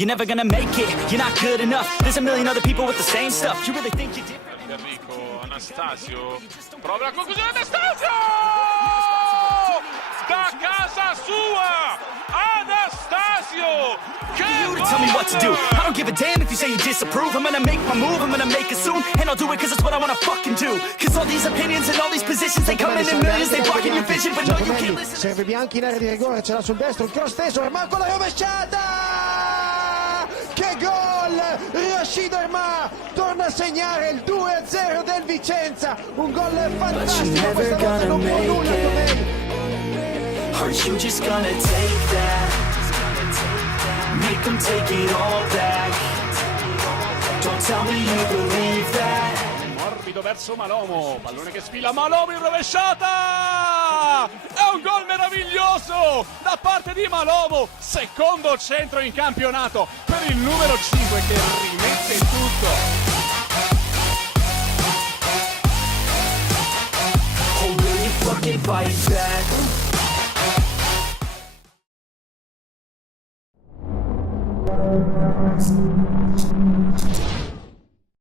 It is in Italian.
You're never gonna make it, you're not good enough. There's a million other people with the same stuff. You really think you're different? Enrico, Anastasio, prova la conclusione, Anastasio! Da casa sua, Anastasio! Che You to tell me what to do. I don't give a damn if you say you disapprove. I'm gonna make my move, I'm gonna make it soon. And I'll do it cause it's what I wanna fucking do. Cause all these opinions and all these positions, they come in millions, they block in your vision. But no, you can't listen. Serve Bianchi in area di rigore, ce l'ha sul destro, il cross stesso, Erman con la rovesciata! Che gol! Rashid Erman torna a segnare il 2-0 del Vicenza, un gol fantastico, questa volta non può nulla Tomei. Are you just gonna take that? Make them take it all back. Don't tell me you believe that. Morbido verso Malomo, pallone che sfila, Malomo in rovesciata! È un gol meraviglioso da parte di Malomo, secondo centro in campionato per il numero 5 che rimette tutto. Oh, will you fucking fight back?